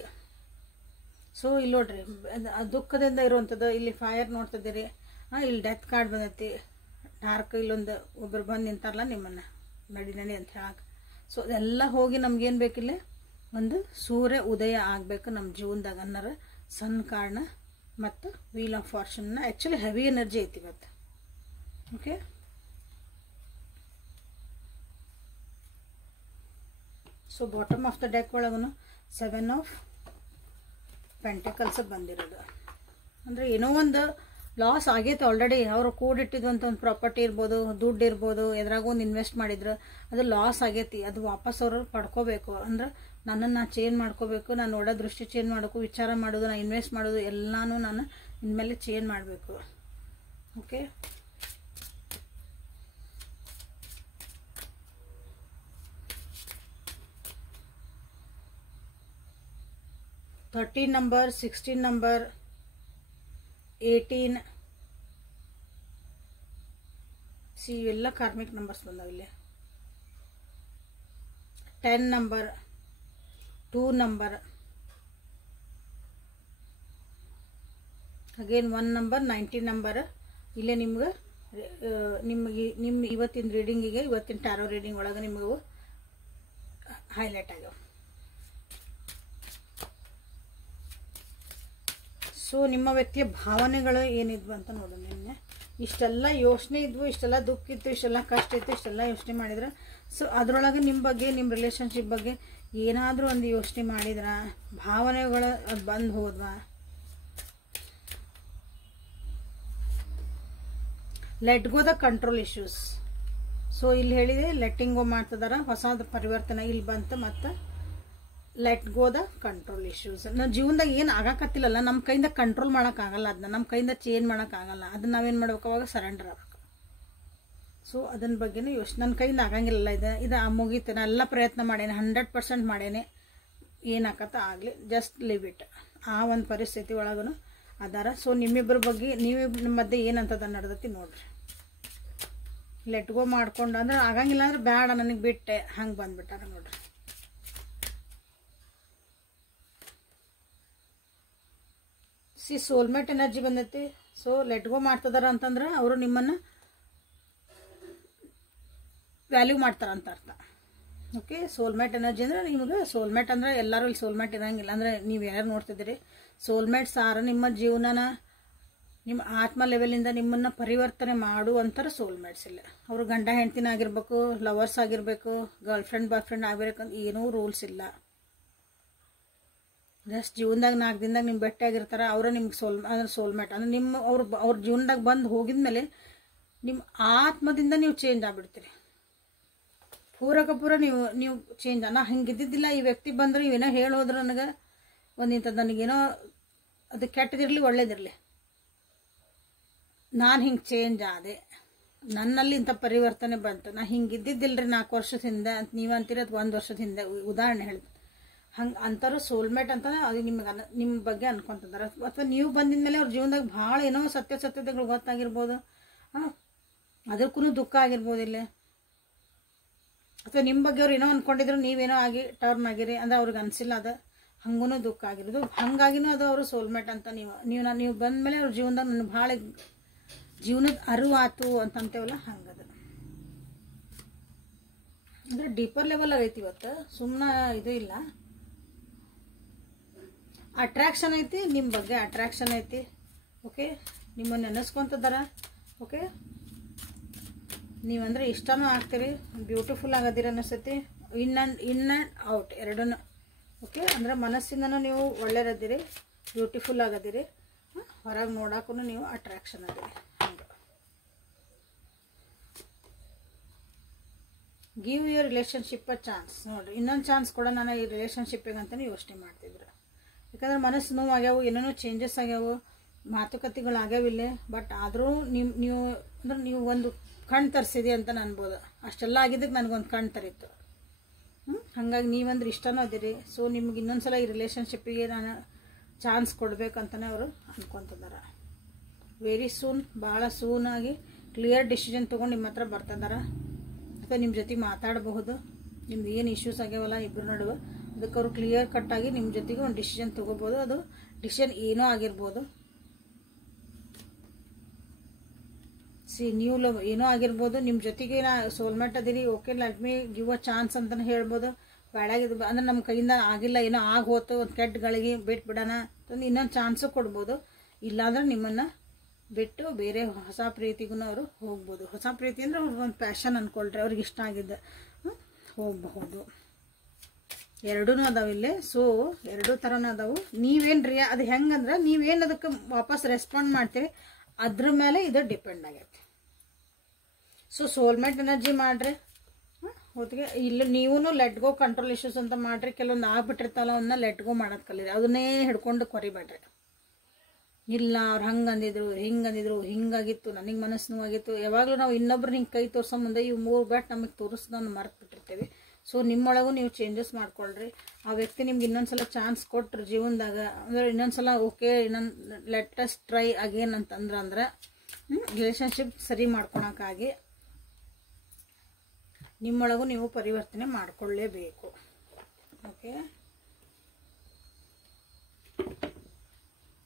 ಸೊ ಇಲ್ಲಿ ನೋಡ್ರಿ, ದುಃಖದಿಂದ ಇರುವಂಥದ್ದು, ಇಲ್ಲಿ ಫೈರ್ ನೋಡ್ತಿದ್ದೀರಿ, ಇಲ್ಲಿ ಡೆತ್ ಕಾರ್ಡ್ ಬಂದೈತಿ, ಡಾರ್ಕ್, ಇಲ್ಲೊಂದು ಒಬ್ಬರು ಬಂದು ನಿಂತಾರಲ್ಲ ನಿಮ್ಮನ್ನು ನಡಿ ಅಂತ ಹೇಳಕ್ಕೆ. ಸೊ ಅದೆಲ್ಲ ಹೋಗಿ ನಮ್ಗೇನು ಬೇಕಿಲ್ಲ, ಒಂದು ಸೂರ್ಯ ಉದಯ ಆಗಬೇಕು ನಮ್ಮ ಜೀವನದಾಗ ಅನ್ನೋರು ಸನ್ ಕಾರ್ಡ್ನ ಮತ್ತು ವೀಲ್ ಆಫ್ ಫಾರ್ಚೂನ್ನ. ಆ್ಯಕ್ಚುಲಿ ಹೆವಿ ಎನರ್ಜಿ ಐತಿ ಇವತ್ತು. Okay, so bottom of the deck ಒಳಗೂ 7 ಆಫ್ ಪೆಂಟಕಲ್ಸ್ ಬಂದಿರೋದು. ಅಂದರೆ ಏನೋ ಒಂದು ಲಾಸ್ ಆಗೈತೆ ಆಲ್ರೆಡಿ. ಅವರು ಕೂಡಿಟ್ಟಿದ್ದಂಥ ಒಂದು ಪ್ರಾಪರ್ಟಿ ಇರ್ಬೋದು, ದುಡ್ಡು ಇರ್ಬೋದು, ಎದ್ರಾಗ ಒಂದು ಇನ್ವೆಸ್ಟ್ ಮಾಡಿದ್ರು, ಅದು ಲಾಸ್ ಆಗೈತಿ. ಅದು ವಾಪಸ್ ಅವರು ಪಡ್ಕೋಬೇಕು ಅಂದ್ರೆ ನನ್ನನ್ನು ನಾ ಚೇಂಜ್ ಮಾಡ್ಕೋಬೇಕು, ನಾನು ನೋಡೋ ದೃಷ್ಟಿ ಚೇಂಜ್ ಮಾಡೋಕು, ವಿಚಾರ ಮಾಡೋದು, ನಾನು ಇನ್ವೆಸ್ಟ್ ಮಾಡೋದು ಎಲ್ಲನೂ ನಾನು ಇನ್ಮೇಲೆ ಚೇಂಜ್ ಮಾಡಬೇಕು. ಓಕೆ, ಥರ್ಟೀನ್ ನಂಬರ್, 16 ನಂಬರ್, 18 ಇವೆಲ್ಲ ಕಾರ್ಮಿಕ್ ನಂಬರ್ಸ್ ಬಂದಾವ ಇಲ್ಲಿ. 10 number, 2 number, again 1 number, 19 number. ಇಲ್ಲೇ ನಿಮ್ಗೆ ನಿಮ್ಮ ಇವತ್ತಿನ ರೀಡಿಂಗಿಗೆ, ಇವತ್ತಿನ ಟ್ಯಾರೋ ರೀಡಿಂಗ್ ಒಳಗೆ ನಿಮಗೂ ಹೈಲೈಟ್ ಆಗ್ಯಾವ. ಸೊ ನಿಮ್ಮ ವ್ಯಕ್ತಿಯ ಭಾವನೆಗಳು ಏನಿದ್ವು ಅಂತ ನೋಡೋಣ. ನಿನ್ನೆ ಇಷ್ಟೆಲ್ಲ ಯೋಚನೆ ಇದ್ವು, ಇಷ್ಟೆಲ್ಲ ದುಃಖ ಇತ್ತು, ಇಷ್ಟೆಲ್ಲ ಕಷ್ಟ ಇತ್ತು, ಇಷ್ಟೆಲ್ಲ ಯೋಚನೆ ಮಾಡಿದ್ರೆ, ಸೊ ಅದರೊಳಗೆ ನಿಮ್ಮ ಬಗ್ಗೆ, ನಿಮ್ಮ ರಿಲೇಷನ್ಶಿಪ್ ಬಗ್ಗೆ ಏನಾದರೂ ಒಂದು ಯೋಚನೆ ಮಾಡಿದ್ರ, ಭಾವನೆಗಳು ಅದು ಬಂದು ಹೋದ್ವಾ? Let go the control issues. So ಇಲ್ಲಿ ಹೇಳಿದೆ ಲೆಟ್ಟಿಂಗ್ ಗೋ ಮಾಡ್ತಿದಾರ, ಹೊಸದ ಪರಿವರ್ತನೆ ಇಲ್ಲಿ ಬಂತು. ಮತ್ತು let go the control issues. ನಮ್ಮ ಜೀವನದಾಗ ಏನು ಆಗಾಕತ್ತಿಲ್ಲಲ್ಲ, ನಮ್ಮ ಕೈಯಿಂದ ಕಂಟ್ರೋಲ್ ಮಾಡೋಕ್ಕಾಗಲ್ಲ, ಅದನ್ನ ನಮ್ಮ ಕೈಯಿಂದ ಚೇಂಜ್ ಮಾಡೋಕ್ಕಾಗಲ್ಲ, ಅದನ್ನ ನಾವೇನು ಮಾಡ್ಬೇಕು, ಅವಾಗ ಸರೆಂಡರ್ ಆಗಬೇಕು. ಸೊ ಅದನ್ನ ಬಗ್ಗೆನೂ ಯೋಚನೆ, ನನ್ನ ಕೈಯಿಂದ ಆಗಂಗಿಲ್ಲ, ಇದು ಮುಗೀತು, ನಾನು ಎಲ್ಲ ಪ್ರಯತ್ನ ಮಾಡೇನೆ, 100% ಮಾಡೇನೆ, ಏನಾಕತ್ತ ಆಗಲಿ, ಜಸ್ಟ್ ಲಿವ್ ಇಟ್. ಆ ಒಂದು ಪರಿಸ್ಥಿತಿ ಒಳಗೂ ಅದಾರ. ಸೊ ನಿಮ್ಮಿಬ್ಬರ ಬಗ್ಗೆ, ನಿಮ್ಮ ಮಧ್ಯೆ ಏನಂತದ ನಡೆದೈತಿ ನೋಡ್ರಿ. ಲೆಟ್ ಗೋ ಮಾಡ್ಕೊಂಡು ಅಂದ್ರೆ ಆಗಂಗಿಲ್ಲ ಅಂದ್ರೆ ಬೇಡ ನನಗೆ ಬಿಟ್ಟೆ, ಹಂಗೆ ಬಂದ್ಬಿಟ್ಟಾರ ನೋಡ್ರಿ. ಸೋಲ್ಮೇಟ್ ಎನರ್ಜಿ ಬಂದೈತಿ. ಸೊ ಲೆಟ್ ಗೋ ಮಾಡ್ತಿದಾರ ಅಂತಂದ್ರೆ ಅವರು ನಿಮ್ಮನ್ನು ವ್ಯಾಲ್ಯೂ ಮಾಡ್ತಾರಂತ ಅರ್ಥ. ಓಕೆ, ಸೋಲ್ಮೇಟ್ ಎನರ್ಜಿ ಅಂದ್ರೆ ನಿಮ್ಗೆ ಸೋಲ್ಮೇಟ್ ಅಂದ್ರೆ ಎಲ್ಲರೂ ಇಲ್ಲಿ ಸೋಲ್ಮೇಟ್ ಇರಂಗಿಲ್ಲ. ಅಂದ್ರೆ ನೀವು ಯಾರು ನೋಡ್ತಿದ್ದೀರಿ, ಸೋಲ್ಮೇಟ್ಸ್ ಆರ ನಿಮ್ಮ ಜೀವನನ, ನಿಮ್ಮ ಆತ್ಮ ಲೆವೆಲಿಂದ ನಿಮ್ಮನ್ನು ಪರಿವರ್ತನೆ ಮಾಡುವಂಥರ ಸೋಲ್ಮೇಟ್ಸ್ ಇಲ್ಲ. ಅವರು ಗಂಡ ಹೆಂಡತಿನ ಆಗಿರ್ಬೇಕು, ಲವರ್ಸ್ ಆಗಿರಬೇಕು, ಗರ್ಲ್ ಫ್ರೆಂಡ್ ಬಾಯ್ ಫ್ರೆಂಡ್ ಆಗಿರ್ಬೇಕಂತ ಏನೂ ರೂಲ್ಸ್ ಇಲ್ಲ. ಜಸ್ಟ್ ಜೀವನದಾಗ 4 ದಿನದಾಗ ನಿಮ್ಗೆ ಭೇಟಿಯಾಗಿರ್ತಾರೆ, ಅವರ ನಿಮ್ಗೆ ಸೋಲ್ಮೇಟ್ ಅಂದ್ರೆ ನಿಮ್ಮ ಅವ್ರ ಜೀವನದಾಗ ಬಂದು ಹೋಗಿದ್ಮೇಲೆ ನಿಮ್ಮ ಆತ್ಮದಿಂದ ನೀವು ಚೇಂಜ್ ಆಗಿಬಿಡ್ತೀರಿ. ಪೂರ ನೀವು ಚೇಂಜ್. ನಾ ಹಿಂಗಿದ್ದಿದ್ದಿಲ್ಲ, ಈ ವ್ಯಕ್ತಿ ಬಂದ್ರೆ ಇವೇನೋ ಹೇಳೋದ್ರು ನನಗೆ ಒಂದಿಂಥದ್ದು, ನನಗೇನೋ ಅದು ಕೆಟ್ಟದಿರಲಿ ಒಳ್ಳೇದಿರಲಿ, ನಾನು ಹಿಂಗೆ ಚೇಂಜ್ ಆದೆ, ನನ್ನಲ್ಲಿ ಇಂಥ ಪರಿವರ್ತನೆ ಬಂತು, ನಾ ಹಿಂಗಿದ್ದಿದ್ದಿಲ್ಲರಿ 4 ವರ್ಷದ ಹಿಂದೆ ಅಂತ ನೀವು ಅಂತೀರಿ, ಅದು 1 ವರ್ಷದ ಹಿಂದೆ ಉದಾಹರಣೆ ಹೇಳ್ತೀನಿ. ಹಂಗೆ ಅಂತಾರು ಸೋಲ್ಮೇಟ್ ಅಂತ ಅದು ನಿಮ್ಮ ಬಗ್ಗೆ ಅನ್ಕೊಂತಿದ್ದಾರೆ. ಅಥವಾ ನೀವು ಬಂದಿದ ಮೇಲೆ ಅವ್ರ ಜೀವನದಾಗ ಭಾಳ ಏನೋ ಸತ್ಯತೆಗಳು ಗೊತ್ತಾಗಿರ್ಬೋದು, ಅದಕ್ಕೂ ದುಃಖ ಆಗಿರ್ಬೋದು. ಇಲ್ಲಿ ಅಥವಾ ನಿಮ್ಮ ಬಗ್ಗೆ ಅವ್ರು ಏನೋ ಅಂದ್ಕೊಂಡಿದ್ರು, ನೀವೇನೋ ಆಗಿ ಟರ್ನ್ ಆಗಿರಿ ಅಂದ್ರೆ ಅವ್ರಿಗೆ ಅನಿಸಿಲ್ಲ, ಅದು ಹಂಗೂ ದುಃಖ ಆಗಿರೋದು. ಹಾಗಾಗಿನೂ ಅದು ಅವರು ಸೋಲ್ಮೇಟ್ ಅಂತ ನೀವು ಬಂದಮೇಲೆ ಅವ್ರ ಜೀವನದಾಗ ನನಗೆ ಭಾಳ ಜೀವನದ ಅರಿವು ಆತು ಅಂತಂತೇವಲ್ಲ, ಹಂಗದ. ಅಂದರೆ ಡೀಪರ್ ಲೆವೆಲ್ ಆಗೈತಿ ಇವತ್ತು, ಸುಮ್ಮನೆ ಇದು ಇಲ್ಲ. ಅಟ್ರಾಕ್ಷನ್ ಐತಿ, ನಿಮ್ಮ ಬಗ್ಗೆ ಅಟ್ರಾಕ್ಷನ್ ಐತಿ. ಓಕೆ, ನಿಮ್ಮನ್ನು ನೆನೆಸ್ಕೊಂತದಾರ. ಓಕೆ, ನೀವಂದ್ರೆ ಇಷ್ಟನೂ ಆಗ್ತೀರಿ, ಬ್ಯೂಟಿಫುಲ್ ಆಗದಿರ ಅನಿಸ್ತೈತಿ. ಇನ್ ಆ್ಯಂಡ್ ಔಟ್ ಎರಡೂ. ಓಕೆ, ಅಂದ್ರೆ ಮನಸ್ಸಿಂದನೂ ನೀವು ಒಳ್ಳೆಯದಿರಿ, ಬ್ಯೂಟಿಫುಲ್ ಆಗದಿರಿ, ಹೊರಗೆ ನೋಡೋಕ್ಕೂ ನೀವು ಅಟ್ರಾಕ್ಷನ್ ಅದಿರಿ. ಹಂಗೆ give your relationship a chance. ನೋಡಿರಿ, ಇನ್ನೊಂದು ಚಾನ್ಸ್ ಕೂಡ ನಾನು ಈ ರಿಲೇಷನ್ಶಿಪ್ಪಿಗೆ ಅಂತಲೇ ಯೋಚನೆ ಮಾಡ್ತಿದ್ರು. ಯಾಕಂದ್ರೆ ಮನಸ್ಸು ನೋವಾಗ್ಯಾವು, ಏನೇನೋ ಚೇಂಜಸ್ ಆಗ್ಯಾವು, ಮಾತುಕತೆಗಳು ಆಗ್ಯಾವಿಲ್ಲ. ಬಟ್ ಆದರೂ ನೀವು ಅಂದ್ರೆ ನೀವು ಒಂದು ಕಣ್ಣು ತರಿಸಿದೆ ಅಂತ ಅನ್ಬೋದು. ಅಷ್ಟೆಲ್ಲ ಆಗಿದ್ದಕ್ಕೆ ನನಗೊಂದು ಕಣ್ಣು ತರಿತ್ತು. ಹಾಗಾಗಿ ನೀವಂದ್ರೆ ಇಷ್ಟನೂ ಅದಿರಿ. ಸೊ ನಿಮ್ಗೆ ಇನ್ನೊಂದ್ಸಲ ಈ ರಿಲೇಷನ್ಶಿಪ್ಪಿಗೆ ನಾನು ಚಾನ್ಸ್ ಕೊಡ್ಬೇಕಂತಲೇ ಅವರು ಅನ್ಕೊತಿದ್ದಾರೆ. ವೆರಿ ಸೂನ್, ಭಾಳ ಸೂನಾಗಿ ಕ್ಲಿಯರ್ ಡಿಸಿಷನ್ ತೊಗೊಂಡು ನಿಮ್ಮ ಹತ್ರ ಬರ್ತಿದ್ದಾರೆ. ಅಥವಾ ನಿಮ್ಮ ಜೊತೆ ಮಾತಾಡಬಹುದು. ನಿಮ್ದು ಏನು ಇಶ್ಯೂಸ್ ಆಗ್ಯಾವಲ್ಲ ಇಬ್ಬರು ನಡುವೆ, ಅದಕ್ಕೆ ಅವರು ಕ್ಲಿಯರ್ ಕಟ್ಟಾಗಿ ನಿಮ್ಮ ಜೊತೆಗೆ ಒಂದು ಡಿಸಿಷನ್ ತೊಗೋಬೋದು. ಅದು ಡಿಸಿಷನ್ ಏನೋ ಆಗಿರ್ಬೋದು. ನೀವು ಏನೋ ಆಗಿರ್ಬೋದು, ನಿಮ್ಮ ಜೊತೆಗೆ ನಾ ಸೋಲ್ಮೇಟ್ ಅದೀರಿ. Okay, let me give a chance ಅಂತಲೇ ಹೇಳ್ಬೋದು. ಬೇಡಾಗಿದ್ದು ಅಂದ್ರೆ ನಮ್ಮ ಕೈಯಿಂದ ಆಗಿಲ್ಲ, ಏನೋ ಹೋತು, ಒಂದು ಕೆಟ್ಟಗಳಿಗೆ ಬಿಟ್ಟು ಬಿಡೋಣ ಅಂತಂದು ಇನ್ನೊಂದು ಚಾನ್ಸು ಕೊಡ್ಬೋದು. ಇಲ್ಲಾಂದ್ರೆ ನಿಮ್ಮನ್ನು ಬಿಟ್ಟು ಬೇರೆ ಹೊಸ ಪ್ರೀತಿಗೂ ಅವರು ಹೋಗ್ಬೋದು. ಹೊಸ ಪ್ರೀತಿ ಅಂದರೆ ಅವ್ರಿಗೊಂದು ಪ್ಯಾಷನ್ ಅಂದ್ಕೊಳ್ರಿ, ಅವ್ರಿಗೆ ಇಷ್ಟ ಆಗಿದ್ದ ಹೋಗಬಹುದು. ಎರಡೂ ಅದಾವಿಲ್ಲೇ. ಸೊ ಎರಡೂ ಥರನೂ ಅದಾವು. ನೀವೇನು ಅದು ಹೆಂಗಂದ್ರೆ ನೀವೇನು ಅದಕ್ಕೆ ವಾಪಸ್ ರೆಸ್ಪಾಂಡ್ ಮಾಡ್ತೀರಿ ಅದ್ರ ಮೇಲೆ ಇದು ಡಿಪೆಂಡ್ ಆಗೈತೆ. ಸೊ ಸೋಲ್ಮೇಟ್ ಎನರ್ಜಿ ಮಾಡ್ರಿ. ಹೊತ್ತಿಗೆ ಇಲ್ಲಿ ನೀವು ಲೆಟ್ ಗೋ ಕಂಟ್ರೋಲ್ ಇಶ್ಯೂಸ್ ಅಂತ ಮಾಡ್ರಿ. ಕೆಲವೊಂದು ಆಗ್ಬಿಟ್ಟಿರ್ತಾವಲ್ಲ, ಅವನ್ನ ಲೆಟ್ ಗೋ ಮಾಡೋದು ಕಲೀರಿ. ಅದನ್ನೇ ಹಿಡ್ಕೊಂಡು ಕೊರಿಬೇಡ್ರಿ. ಇಲ್ಲ ಅವ್ರು ಹಂಗೆ ಅಂದಿದ್ರು, ಹಿಂಗೆ ಅಂದಿದ್ರು, ಹಿಂಗಾಗಿತ್ತು, ನನಗೆ ಮನಸ್ಸು ನೋವಾಗಿತ್ತು. ಯಾವಾಗಲೂ ನಾವು ಇನ್ನೊಬ್ರು ಹಿಂಗೆ ಕೈ ತೋರ್ಸೋ ಮುಂದೆ ಇವು 3 ಬ್ಯಾಟ್ ನಮಗೆ ತೋರಿಸ್ದನ್ನು ಮರ್ತು ಬಿಟ್ಟಿರ್ತೀವಿ. ಸೊ ನಿಮ್ಮೊಳಗೂ ನೀವು ಚೇಂಜಸ್ ಮಾಡ್ಕೊಳ್ರಿ. ಆ ವ್ಯಕ್ತಿ ನಿಮ್ಗೆ ಇನ್ನೊಂದ್ಸಲ ಚಾನ್ಸ್ ಕೊಟ್ರಿ ಜೀವನದಾಗ ಅಂದ್ರೆ ಇನ್ನೊಂದ್ಸಲ ಓಕೆ ಇನ್ನೊಂದು ಲೆಟ್ ಅಸ್ ಟ್ರೈ ಅಗೇನ್ ಅಂತಂದ್ರೆ ರಿಲೇಷನ್ಶಿಪ್ ಸರಿ ಮಾಡ್ಕೊಳಕ್ಕಾಗಿ ನಿಮ್ಮೊಳಗೂ ನೀವು ಪರಿವರ್ತನೆ ಮಾಡಿಕೊಳ್ಳೇಬೇಕು. ಓಕೆ,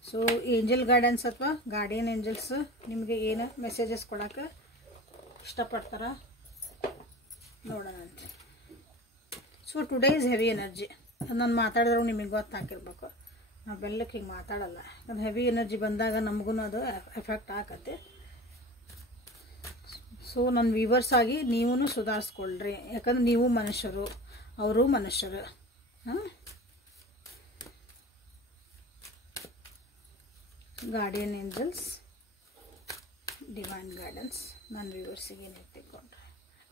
ಸೊ ಏಂಜಲ್ ಗೈಡೆನ್ಸ್ ಅಥವಾ ಗಾರ್ಡಿಯನ್ ಏಂಜಲ್ಸ್ ನಿಮಗೆ ಏನು ಮೆಸೇಜಸ್ ಕೊಡೋಕೆ ಇಷ್ಟಪಡ್ತಾರ ನೋಡೋಣ ಅಂತ. So today is heavy energy. ನಾನು ಮಾತಾಡಿದ್ರು ನಿಮಗೆ ಗೊತ್ತಾಕಿರ್ಬೇಕು. ನಾವು ಬೆಲ್ಲಕ್ಕೆ ಹಿಂಗೆ ಮಾತಾಡಲ್ಲ. ಅದು ಹೆವಿ ಎನರ್ಜಿ ಬಂದಾಗ ನಮಗೂ ಅದು ಎಫೆಕ್ಟ್ ಆಗತ್ತೆ. ಸೊ ನನ್ನ ವ್ಯೂವರ್ಸ್ ಆಗಿ ನೀವೂ ಸುಧಾರಿಸ್ಕೊಳ್ರಿ. ಯಾಕಂದ್ರೆ ನೀವು ಮನುಷ್ಯರು, ಅವರು ಮನುಷ್ಯರು. ಗಾರ್ಡಿಯನ್ ಏಂಜಲ್ಸ್, ಡಿವೈನ್ ಗೈಡೆನ್ಸ್ ನನ್ನ ವ್ಯೂವರ್ಸಿಗೆ ಏನು ತಿಳ್ಕೊಂಡ್ರೆ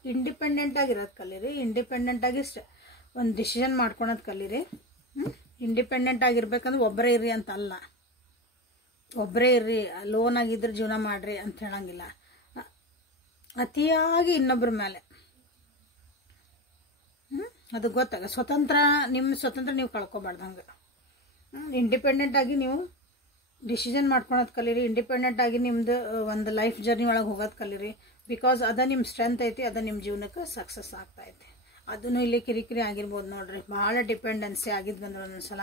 ಇಂಡಿಪೆಂಡೆಂಟ್ ಆಗಿರೋದು ಕಲೀರಿ. ಇಂಡಿಪೆಂಡೆಂಟಾಗಿ ಒಂದು ಡಿಸಿಷನ್ ಮಾಡ್ಕೊಳೋದು ಕಲೀರಿ. ಇಂಡಿಪೆಂಡೆಂಟ್ ಆಗಿರ್ಬೇಕಂದ್ರೆ ಒಬ್ಬರೇ ಇರ್ರಿ ಅಂತ ಅಲ್ಲ. ಒಬ್ಬರೇ ಇರ್ರಿ, ಲೋನ್ ಆಗಿದ್ರೆ ಜೀವನ ಮಾಡ್ರಿ ಅಂತ ಹೇಳಂಗಿಲ್ಲ. ಅತಿಯಾಗಿ ಇನ್ನೊಬ್ಬರ ಮೇಲೆ ಅದು ಗೊತ್ತಾಗ ನಿಮ್ಮ ಸ್ವತಂತ್ರ ನೀವು ಕಳ್ಕೊಬಾರ್ದು. ಹಂಗೆ ಇಂಡಿಪೆಂಡೆಂಟ್ ಆಗಿ ನೀವು ಡಿಸಿಷನ್ ಮಾಡ್ಕೊಳೋದು ಕಲೀರಿ. ಇಂಡಿಪೆಂಡೆಂಟ್ ಆಗಿ ನಿಮ್ದು ಒಂದು ಲೈಫ್ ಜರ್ನಿ ಒಳಗೆ ಹೋಗೋದು ಕಲೀರಿ. ಬಿಕಾಸ್ ಅದ ನಿಮ್ಮ ಸ್ಟ್ರೆಂತ್ ಐತಿ, ಅದ ನಿಮ್ಮ ಜೀವನಕ್ಕೆ ಸಕ್ಸಸ್ ಆಗ್ತಾಯಿದೆ. ಅದನ್ನು ಇಲ್ಲಿ ಕಿರಿಕಿರಿ ಆಗಿರ್ಬೋದು ನೋಡ್ರಿ. ಭಾಳ ಡಿಪೆಂಡೆನ್ಸಿ ಆಗಿದ್ದು ಬಂದ್ರೆ ಒಂದೊಂದ್ಸಲ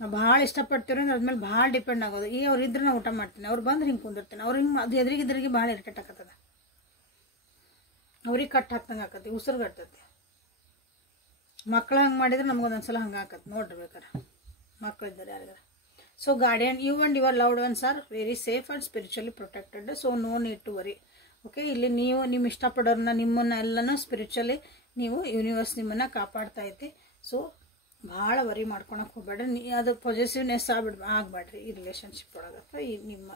ನಾವು ಭಾಳ ಇಷ್ಟಪಡ್ತೀವಿ ಅಂದ್ರೆ ಅದ್ಮೇಲೆ ಭಾಳ ಡಿಪೆಂಡ್ ಆಗೋದು. ಅವ್ರು ಇದ್ರೆ ನಾವು ಊಟ ಮಾಡ್ತೀನಿ, ಅವ್ರು ಬಂದ್ರೆ ಹಿಂಗೆ ಕುಂದಿರ್ತೀನಿ, ಅವ್ರು ಹಿಂಗೆ ಅದು ಎದುರಿಗಿದ್ರಿಗೆ ಭಾಳ ಇರಿಟೇಟ್ ಆಕತ್ತದ. ಅವ್ರಿಗೆ ಕಟ್ ಹಾಕ್ದಂಗೆ ಆಕತಿ, ಉಸಿರುಗಟ್ಟತಿ. ಮಕ್ಳು ಹಂಗೆ ಮಾಡಿದ್ರೆ ನಮ್ಗೊಂದೊಂದ್ಸಲ ಹಂಗೆ ಆಕತ್ತೆ ನೋಡ್ರಿ ಬೇಕಾರೆ ಮಕ್ಕಳಿದ್ದಾರೆ ಯಾರಿಗಾರ. So guardian, you and your loved ones are very safe and spiritually protected. So no need to worry. Okay, ಇಲ್ಲಿ ನೀವು ನಿಮ್ಮ ಇಷ್ಟಪಡೋರನ್ನ ನಿಮ್ಮನ್ನ ಎಲ್ಲನೂ ಸ್ಪಿರಿಚುವಲಿ ನೀವು ಯೂನಿವರ್ಸ್ ನಿಮ್ಮನ್ನು ಕಾಪಾಡ್ತಾ ಐತಿ. ಸೊ ಭಾಳ ವರಿ ಮಾಡ್ಕೊಳಕ್ಕೆ ಹೋಗ್ಬೇಡ್ರಿ. ಅದು ಪಾಸಿಟಿವ್ನೆಸ್ ಆಗಬೇಡ್ರಿ ಈ ರಿಲೇಷನ್ಶಿಪ್ ಒಳಗೆ. ಅಥವಾ ಈ ನಿಮ್ಮ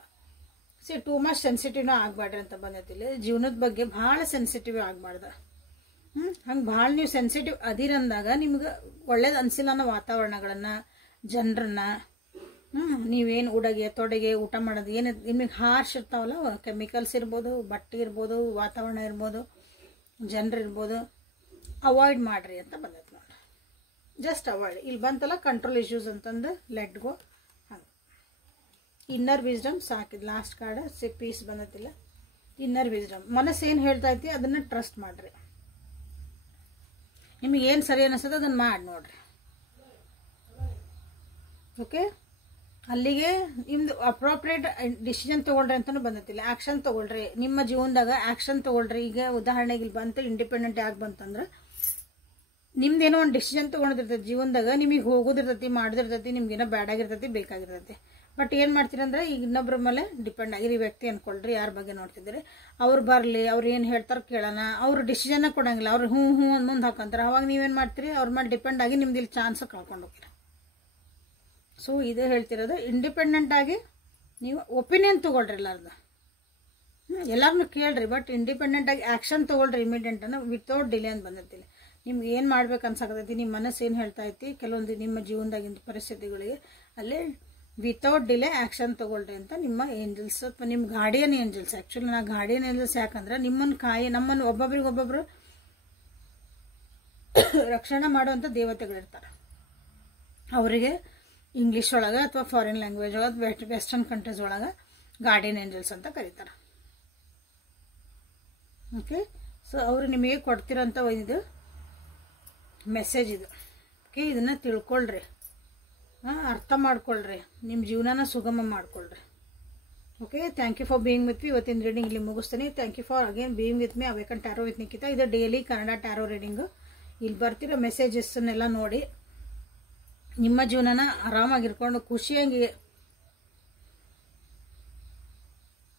ಟೂ ಮಚ್ ಸೆನ್ಸಿಟಿವ್ನೂ ಆಗಬೇಡ್ರಿ ಅಂತ ಬಂದೈತಿಲ್ಲ. ಜೀವನದ ಬಗ್ಗೆ ಭಾಳ ಸೆನ್ಸಿಟಿವ್ ಆಗಬಾರ್ದು. ಹಂಗೆ ಭಾಳ ನೀವು ಸೆನ್ಸಿಟಿವ್ ಅದಿರಂದಾಗ ನಿಮ್ಗೆ ಒಳ್ಳೇದು ಅನಿಸಿಲ್ಲ ಅನ್ನೋ ವಾತಾವರಣಗಳನ್ನು, ಜನರನ್ನ, ನೀವೇನು ಉಡುಗೆ ತೊಡುಗೆ ಊಟ ಮಾಡೋದು ಏನು ನಿಮಗೆ ಹಾರ್ಶ್ ಇರ್ತಾವಲ್ಲ, ಕೆಮಿಕಲ್ಸ್ ಇರ್ಬೋದು, ಬಟ್ಟೆ ಇರ್ಬೋದು, ವಾತಾವರಣ ಇರ್ಬೋದು, ಜನರು ಇರ್ಬೋದು, ಅವಾಯ್ಡ್ ಮಾಡಿರಿ ಅಂತ ಬಂದೈತೆ ನೋಡ್ರಿ. Just avoid. ಇಲ್ಲಿ ಬಂತಲ್ಲ ಕಂಟ್ರೋಲ್ ಇಶ್ಯೂಸ್ ಅಂತಂದು ಲೆಟ್ ಗೋ. ಹಾಗೆ ಇನ್ನರ್ ವಿಸ್ಡಮ್ ಸಾಕಿದ್ ಲಾಸ್ಟ್ ಕಾರ್ಡ್ ಪೀಸ್ ಬಂದತಿಲ್ಲ. ಇನ್ನರ್ ವಿಸ್ಡಮ್ ಮನಸ್ಸು ಏನು ಹೇಳ್ತಾ ಐತಿ ಅದನ್ನು ಟ್ರಸ್ಟ್ ಮಾಡಿರಿ. ನಿಮಗೆ ಏನು ಸರಿ ಅನಿಸ್ತದೆ ಅದನ್ನು ಮಾಡಿ ನೋಡ್ರಿ. ಓಕೆ, ಅಲ್ಲಿಗೆ ನಿಮ್ದು ಅಪ್ರೋಪ್ರಿಯೇಟ್ ಡಿಸಿಷನ್ ತೊಗೊಳ್ರಿ ಅಂತಲೂ ಬಂದತಿಲ್ಲ. ಆ್ಯಕ್ಷನ್ ತೊಗೊಳ್ರಿ, ನಿಮ್ಮ ಜೀವನದಾಗ ಆ್ಯಕ್ಷನ್ ತೊಗೊಳ್ರಿ. ಈಗ ಉದಾಹರಣೆಗೆ ಇಲ್ಲಿ ಬಂತು ಇಂಡಿಪೆಂಡೆಂಟ್ ಯಾಕೆ ಬಂತಂದ್ರೆ ನಿಮ್ದೇನೋ ಒಂದು ಡಿಸಿಷನ್ ತೊಗೊಂಡಿರ್ತೈತಿ ಜೀವನದಾಗ, ನಿಮಗೆ ಹೋಗೋದಿರ್ತೈತಿ, ಮಾಡೋದಿರ್ತೈತಿ, ನಿಮ್ಗೇನೋ ಬ್ಯಾಡ್ ಆಗಿರ್ತೈತಿ, ಬೇಕಾಗಿರ್ತೈತಿ. ಬಟ್ ಏನು ಮಾಡ್ತೀರಂದ್ರೆ ಈಗ ಇನ್ನೊಬ್ಬರ ಮೇಲೆ ಡಿಪೆಂಡ್ ಆಗಿರಿ ವ್ಯಕ್ತಿ ಅಂದ್ಕೊಳ್ರಿ. ಯಾರ ಬಗ್ಗೆ ನೋಡ್ತಿದ್ದೀರಿ, ಅವ್ರು ಬರಲಿ, ಅವ್ರು ಏನು ಹೇಳ್ತಾರೆ ಕೇಳೋಣ, ಅವ್ರು ಡಿಸಿಷನ್ನ ಕೊಡೋಂಗಿಲ್ಲ, ಅವ್ರು ಹ್ಞೂ ಹ್ಞೂ ಅಂದ್ ಮುಂದೆ ಹಾಕಂತಾರೆ. ಅವಾಗ ನೀವೇನು ಮಾಡ್ತೀರಿ, ಅವ್ರ ಮೇಲೆ ಡಿಪೆಂಡ್ ಆಗಿ ನಿಮ್ದು ಇಲ್ಲಿ ಚಾನ್ಸ್ ಕಳ್ಕೊಂಡು ಹೋಗ್ತೀರಿ. ಸೊ ಇದು ಹೇಳ್ತಿರೋದು, ಇಂಡಿಪೆಂಡೆಂಟ್ ಆಗಿ ನೀವು ಒಪಿನಿಯನ್ ತೊಗೊಳ್ರಿ ಎಲ್ಲಾರ್ದು, ಎಲ್ಲರನ್ನೂ ಕೇಳ್ರಿ. ಬಟ್ ಇಂಡಿಪೆಂಡೆಂಟ್ ಆಗಿ ಆ್ಯಕ್ಷನ್ ತೊಗೊಳ್ರಿ ಇಮಿಡಿಯೇಟನ್ನು, ವಿತೌಟ್ ಡಿಲೇ ಅಂತ ಬಂದಿರ್ತಿಲ್ಲ. ನಿಮ್ಗೆ ಏನು ಮಾಡ್ಬೇಕು ಅನ್ಸಕತ್ತೈತಿ, ನಿಮ್ಮ ಮನಸ್ಸು ಏನು ಹೇಳ್ತಾ ಐತಿ, ಕೆಲವೊಂದು ನಿಮ್ಮ ಜೀವನದಾಗಿಂದ ಪರಿಸ್ಥಿತಿಗಳಿಗೆ ಅಲ್ಲೇ ವಿತೌಟ್ ಡಿಲೇ ಆ್ಯಕ್ಷನ್ ತೊಗೊಳ್ರಿ ಅಂತ ನಿಮ್ಮ ಏಂಜಲ್ಸ್ ಅಥವಾ ನಿಮ್ಮ ಗಾರ್ಡಿಯನ್ ಏಂಜಲ್ಸ್. ಆ್ಯಕ್ಚುಲಿ ನಾ ಗಾರ್ಡಿಯನ್ ಏಂಜಲ್ಸ್ ಯಾಕಂದ್ರೆ ನಿಮ್ಮನ್ನು ನಮ್ಮನ್ನು ಒಬ್ಬೊಬ್ರಿಗೊಬ್ಬೊಬ್ರು ರಕ್ಷಣೆ ಮಾಡುವಂಥ ದೇವತೆಗಳಿರ್ತಾರೆ. ಅವರಿಗೆ ಇಂಗ್ಲೀಷ್ ಒಳಗೆ ಅಥವಾ ಫಾರಿನ್ ಲ್ಯಾಂಗ್ವೇಜ್ ಒಳಗೆ ವೆಸ್ಟರ್ನ್ ಕಂಟ್ರೀಸ್ ಒಳಗೆ ಗಾರ್ಡಿಯನ್ ಏಂಜಲ್ಸ್ ಅಂತ ಕರೀತಾರೆ. ಓಕೆ, ಸೊ ಅವರು ನಿಮಗೆ ಕೊಡ್ತಿರೋಂಥ ಇದು ಮೆಸೇಜ್ ಇದು. ಓಕೆ, ಇದನ್ನು ತಿಳ್ಕೊಳ್ರಿ, ಅರ್ಥ ಮಾಡ್ಕೊಳ್ರಿ, ನಿಮ್ಮ ಜೀವನನ ಸುಗಮ ಮಾಡ್ಕೊಳ್ರಿ. Okay, thank you for being with me. ಇವತ್ತಿನ ರೀಡಿಂಗ್ ಇಲ್ಲಿ ಮುಗಿಸ್ತೀನಿ. Thank you for again being with me. Awaken tarot with Nikhita. ಇದು ಡೈಲಿ ಕನ್ನಡ ಟ್ಯಾರೋ ರೀಡಿಂಗು. ಇಲ್ಲಿ ಬರ್ತಿರೋ ಮೆಸೇಜಸ್ಸನ್ನೆಲ್ಲ ನೋಡಿ ನಿಮ್ಮ ಜೀವನನ ಆರಾಮಾಗಿರ್ಕೊಂಡು ಖುಷಿಯಾಗಿ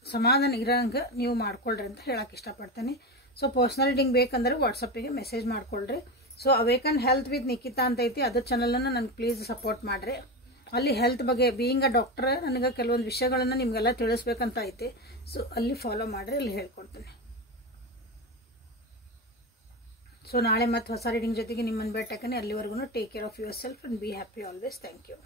ಸಮಾಧಾನ ಇರೋಂಗೆ ನೀವು ಮಾಡ್ಕೊಳ್ರಿ ಅಂತ ಹೇಳಕ್ಕೆ ಇಷ್ಟಪಡ್ತೀನಿ. ಸೊ ಪರ್ಸ್ನಲ್ ರೀಡಿಂಗ್ ಬೇಕಂದ್ರೆ ವಾಟ್ಸಪ್ಪಿಗೆ ಮೆಸೇಜ್ ಮಾಡ್ಕೊಳ್ರಿ. So awaken health with Nikhita ಅಂತ ಐತಿ, ಅದು ಚಾನಲನ್ನು ನನಗೆ ಪ್ಲೀಸ್ ಸಪೋರ್ಟ್ ಮಾಡಿರಿ. ಅಲ್ಲಿ ಹೆಲ್ತ್ ಬಗ್ಗೆ ಬೀಯಿಂಗ್ ಅ ಡಾಕ್ಟರ್ ನನಗೆ ಕೆಲವೊಂದು ವಿಷಯಗಳನ್ನು ನಿಮಗೆಲ್ಲ ತಿಳಿಸ್ಬೇಕಂತ ಐತಿ. ಸೊ ಅಲ್ಲಿ ಫಾಲೋ ಮಾಡಿರಿ, ಅಲ್ಲಿ ಹೇಳ್ಕೊಡ್ತೀನಿ. ಸೊ ನಾಳೆ ಮತ್ತೆ ಹೊಸ ರೀಡಿಂಗ್ ಜೊತೆಗೆ ನಿಮ್ಮನ್ನು ಭೇಟಿ ಹಾಕಿ. ಅಲ್ಲಿವರೆಗೂ take care of yourself and be happy always. Thank you.